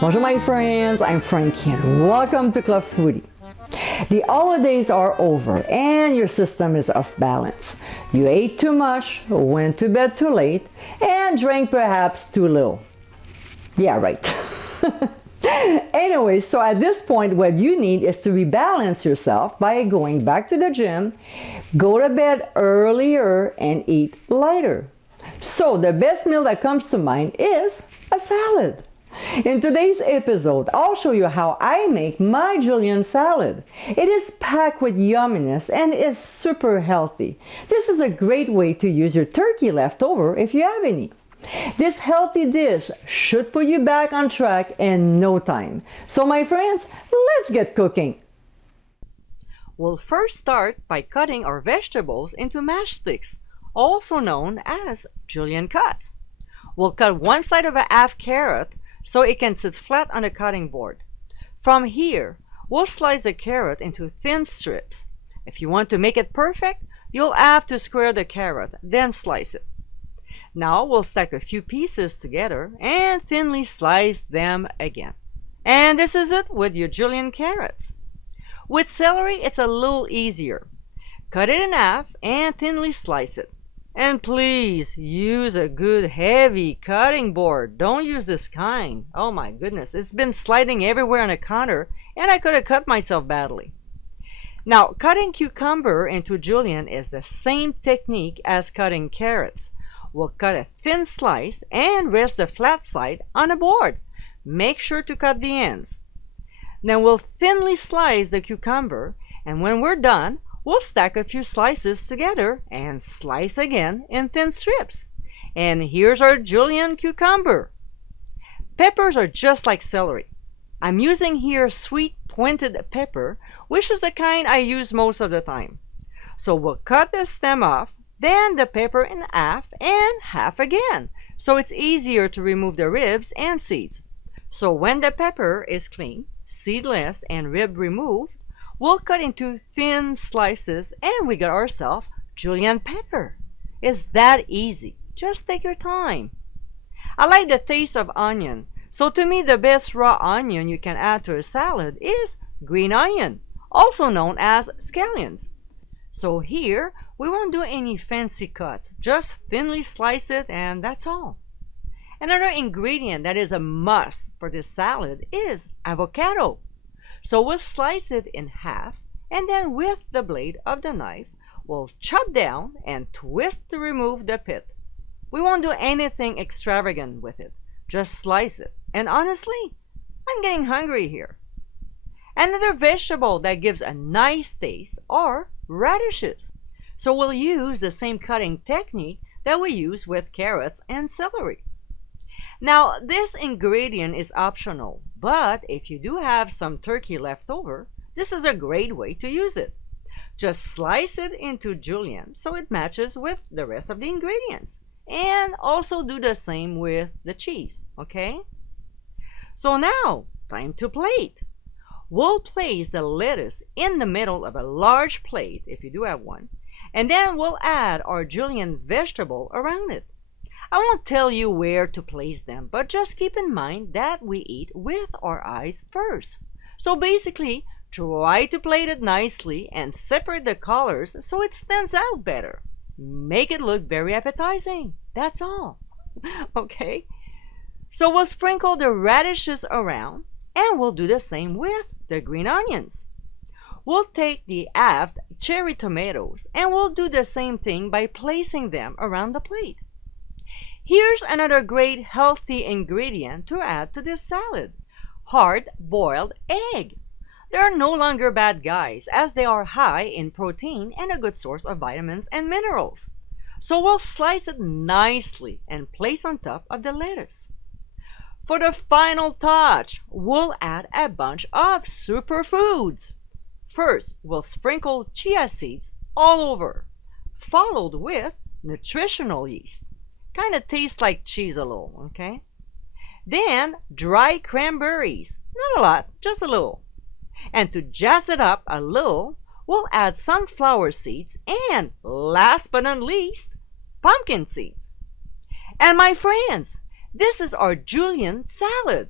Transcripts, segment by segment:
Bonjour my friends, I'm Frankie and welcome to Club Foodie. The holidays are over and your system is off balance. You ate too much, went to bed too late, and drank perhaps too little. Yeah, right. Anyway, so at this point what you need is to rebalance yourself by going back to the gym, go to bed earlier, and eat lighter. So the best meal that comes to mind is a salad. In today's episode, I'll show you how I make my Julienne salad. It is packed with yumminess and is super healthy. This is a great way to use your turkey leftover if you have any. This healthy dish should put you back on track in no time. So my friends, let's get cooking. We'll first start by cutting our vegetables into matchsticks, also known as julienne cuts. We'll cut one side of a half carrot so it can sit flat on the cutting board. From here, we'll slice the carrot into thin strips. If you want to make it perfect, you'll have to square the carrot, then slice it. Now we'll stack a few pieces together and thinly slice them again. And this is it with your julienne carrots. With celery, it's a little easier. Cut it in half and thinly slice it. And please use a good heavy cutting board. Don't use this kind. Oh my goodness, it's been sliding everywhere on the counter and I could have cut myself badly. Now, cutting cucumber into julienne is the same technique as cutting carrots. We'll cut a thin slice and rest the flat side on a board. Make sure to cut the ends. Then we'll thinly slice the cucumber, and when we're done, we'll stack a few slices together and slice again in thin strips. And here's our julienne cucumber. Peppers are just like celery. I'm using here sweet pointed pepper, which is the kind I use most of the time. So we'll cut the stem off, then the pepper in half and half again, so it's easier to remove the ribs and seeds. So when the pepper is clean, seedless, and rib removed, we'll cut into thin slices and we got ourselves julienne pepper. It's that easy. Just take your time. I like the taste of onion, so to me the best raw onion you can add to a salad is green onion, also known as scallions. So here, we won't do any fancy cuts, just thinly slice it and that's all. Another ingredient that is a must for this salad is avocado. So we'll slice it in half and then with the blade of the knife, we'll chop down and twist to remove the pit. We won't do anything extravagant with it, just slice it. And honestly, I'm getting hungry here. Another vegetable that gives a nice taste are radishes. So we'll use the same cutting technique that we use with carrots and celery. Now, this ingredient is optional, but if you do have some turkey left over, this is a great way to use it. Just slice it into julienne so it matches with the rest of the ingredients. And also do the same with the cheese, okay? So now, time to plate. We'll place the lettuce in the middle of a large plate, if you do have one, and then we'll add our julienne vegetable around it. I won't tell you where to place them, but just keep in mind that we eat with our eyes first. So basically, try to plate it nicely and separate the colors so it stands out better. Make it look very appetizing. That's all. Okay? So we'll sprinkle the radishes around and we'll do the same with the green onions. We'll take the halved cherry tomatoes and we'll do the same thing by placing them around the plate. Here's another great healthy ingredient to add to this salad: hard-boiled egg. They are no longer bad guys as they are high in protein and a good source of vitamins and minerals. So we'll slice it nicely and place on top of the lettuce. For the final touch, we'll add a bunch of superfoods. First, we'll sprinkle chia seeds all over, followed with nutritional yeast. Kind of tastes like cheese a little, okay? Then, dry cranberries. Not a lot, just a little. And to jazz it up a little, we'll add sunflower seeds and, last but not least, pumpkin seeds. And my friends, this is our julienne salad.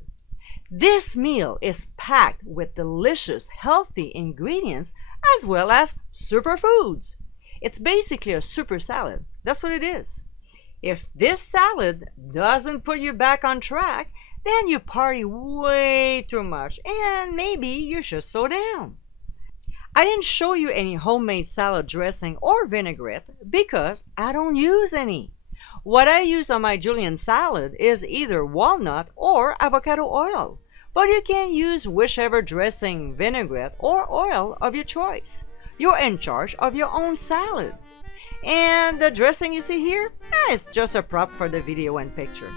This meal is packed with delicious, healthy ingredients as well as superfoods. It's basically a super salad. That's what it is. If this salad doesn't put you back on track, then you party way too much and maybe you should slow down. I didn't show you any homemade salad dressing or vinaigrette because I don't use any. What I use on my Julienne salad is either walnut or avocado oil, but you can use whichever dressing, vinaigrette, or oil of your choice. You're in charge of your own salad. And the dressing you see here is just a prop for the video and picture.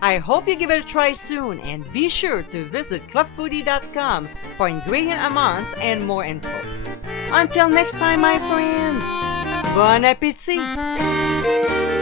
I hope you give it a try soon and be sure to visit clubfoodie.com for ingredient amounts and more info. Until next time, my friends, bon appétit!